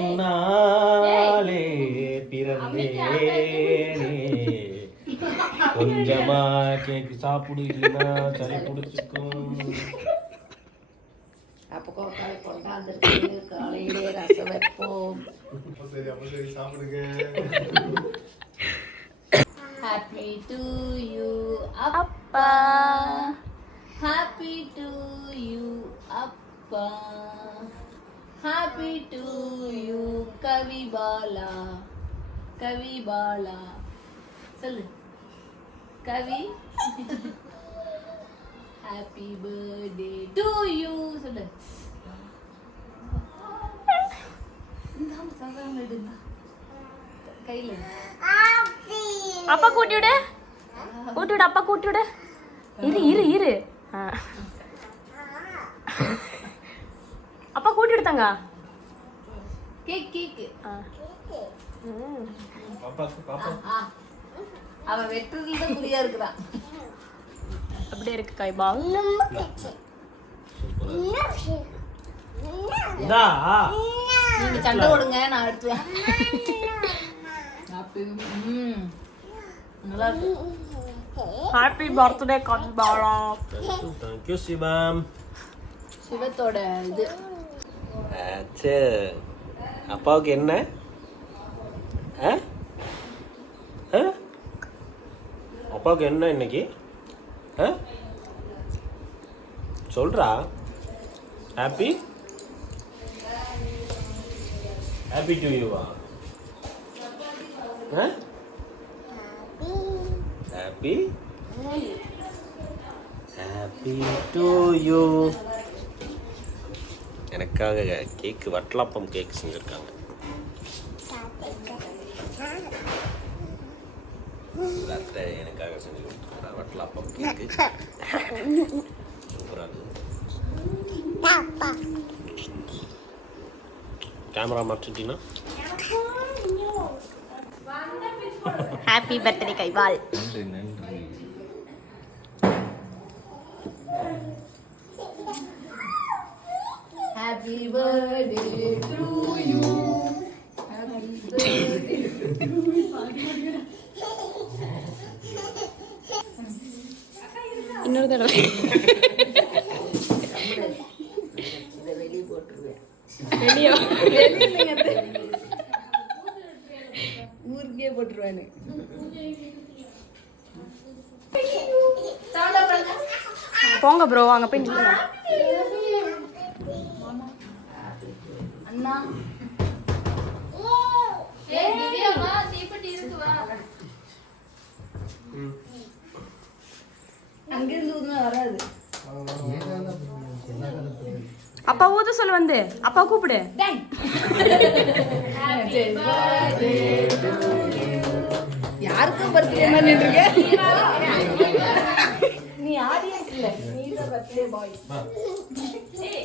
உன்னாலே பிறந்தேனே. கொஞ்சமா கேக் சாப்பிடு இல்லைன்னா சளி பிடிச்சிக்கும் அப்போ கோக்காலை கொண்டாந்துருக்கு காலையிலே ரசம் வைப்போம். சரி அப்ப சரி சாப்பிடுங்க ஹாப்பி டு யூ அப்பா. Happy to you Kavibala Kavibala சொல்லு. Kavi happy birthday to you சொல்லு. கையில அப்பா கூட்டி விடு. கூட்டி விடு அப்பா கூட்டி விடு. இரு இரு இரு. அப்பா கூட்டி விடுத்தாங்க கேக் கேக் அவன் வெட்டுறதுல தான் குறியா இருக்கிறான் அப்படியே இருக்கு கைபா நீங்க சண்டை போடுங்க நான் எடுத்து ஹாப்பி ம். நல்லா இருக்கு happy birthday Kaibala thank you Sivam. சிவத்தோட இது. ஆச்சு அப்பாவுக்கு என்ன? ஆ? ஆ? அப்பாவுக்கு என்ன இன்னைக்கு? ஆ? சொல்றா. ஹாப்பி ஹாப்பி டு யூவா ஹாப்பி ஹாப்பி டு யூ எனக்காக கேக்கு வட்டலாப்பம் கேக் செஞ்சுருக்காங்க. எனக்காக செஞ்சு கொடுத்துருக்கா வட்டலாப்பம் கேக்கு சூப்பராக கேமரா மாற்றிட்டீங்கன்னா ஹாப்பி பர்த்டே கைபால் நன்றி. டு யூ ஹாப்பி பர்த்டே இன்னொரு தடவை. வெளியே. போட்டுருவேன் வெளியே ஊருக்கே போட்டுருவானு. போங்க ப்ரோ அங்க போய் நில்லுங்க. வராது. அப்பா ஊத சொல்ல வந்து. அப்பா கூப்பிடு. யாருக்கும் பர்த்டே பண்ணிட்டு நீ ஆடியன்ஸ் இல்ல. நீ பர்த்டே பாய்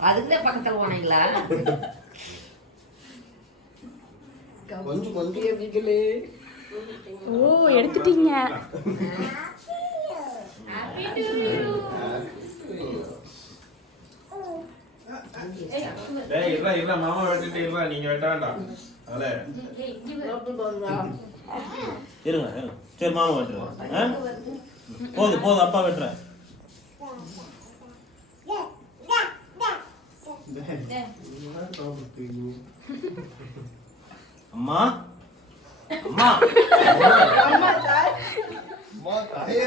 அதுக்குதான் பக்கத்துல போனீங்களா? கொஞ்சம் கொஞ்சம் ஓ எடுத்துட்டீங்க. டேய் இல்ல இல்ல மாமா வெட்டிட்டு இல்ல நீங்க வெட்ட வேண்டாம். இருங்க. சரி மாமா வெட்டுறேன் ஆ? போதும் போதும் அப்பா வெட்டுற அம்மா? அம்மா? அம்மா தாய் அம்மா தாயே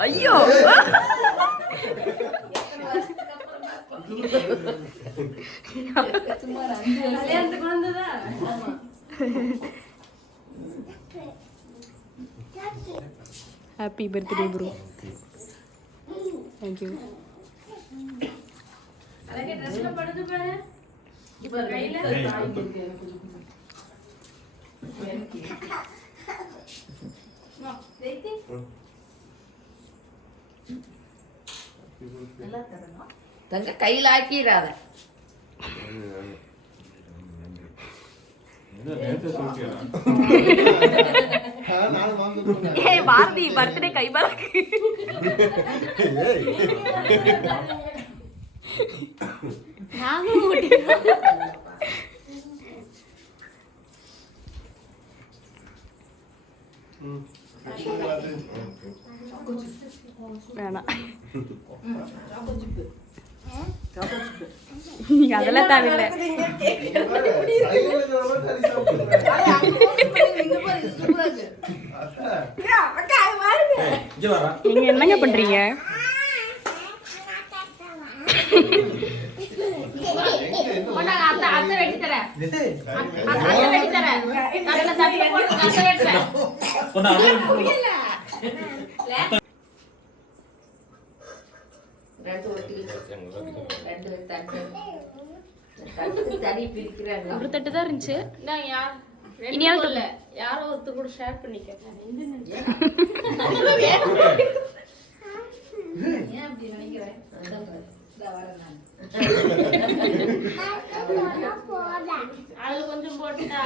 ஐயோ. கல்யாணத்துக்கு வந்ததா? ஹாப்பி பர்த்டே ப்ரோ தேங்க்யூ அழகே ட்ரெஸ்ல படுத்து பாரு. இப்போ கையில தங்க கையில் ஆக்கிடாத. ಏ ಬಾರ್ದಿ ಬರ್ತ್ಡೇ ಕೈ ಬರಕ್ ನಾವು വേണ അതല്ല തരില്ല தட்டு. தனி பிரிக்கிறாங்க. ஒரு தட்டு தான் இருந்துச்சு. நான் யார்? இனியாவது இல்ல. யாரோ ஒருத்தர் கூட ஷேர் பண்ணிக்க கொஞ்சம் போட்டுட்டா.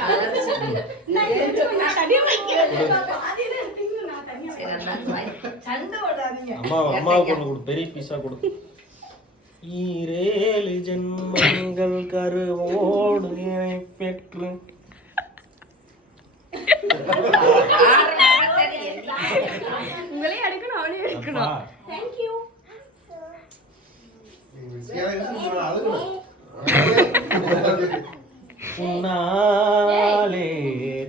அம்மா அம்மாவுக்கு பெரிய பீஸா கொடு. ஈரேழு ஜென்மங்கள் கருவோடு பெற்று உங்களே எடுக்கணும் அவனே எடுக்கணும். அப்பா, உன்னாலே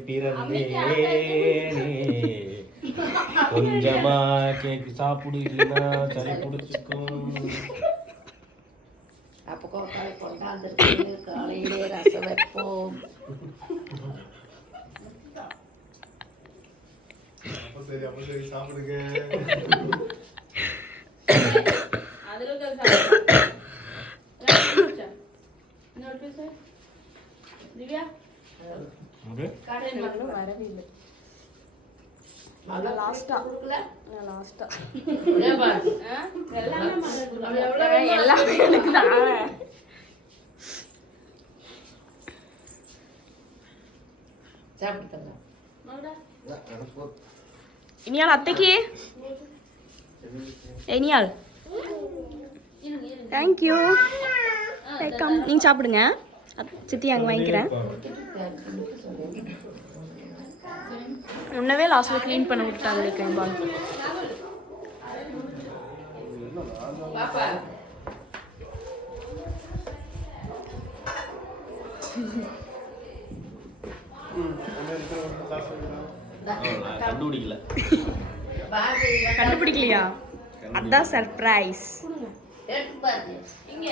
பிறந்தேனே. கொஞ்சமா கேக்கு சாப்பிடு இல்லைன்னா சளி பிடிச்சிக்கும். அப்ப கொண்டாந்துருக்கு காலையிலே ரசம் வைப்போம். அப்ப சரி அப்ப சரி சாப்பிடுங்க அதுல இருக்கிறது சாப்பிடு. இன்னொரு piece. திவ்யா ஓகே கடையில் பார்க்கணும் வரவே இல்லை நல்லா லாஸ்டா கொடுக்கல லாஸ்டா ஏப்பா, எல்லாமே மகள் நம்ம எவ்வளவு வேணுமோ எல்லாமே எனக்கு தான் சாப்பிட்டு இனியால் அத்தைக்கு இனியால் தேங்க்யூ வெல்கம் நீங்கள் சாப்பிடுங்க அத்- சித்தி அங்கே வாங்கிக்கிறேன் முன்னவே லாஸ்ட்டில் க்ளீன் பண்ண விட்டாங்களே கைம்பால் கண்டுபிடிக்கல கண்டுபிடிக்கலையா? அதான் சர்ப்ரைஸ் எடுத்து பாரு இங்க.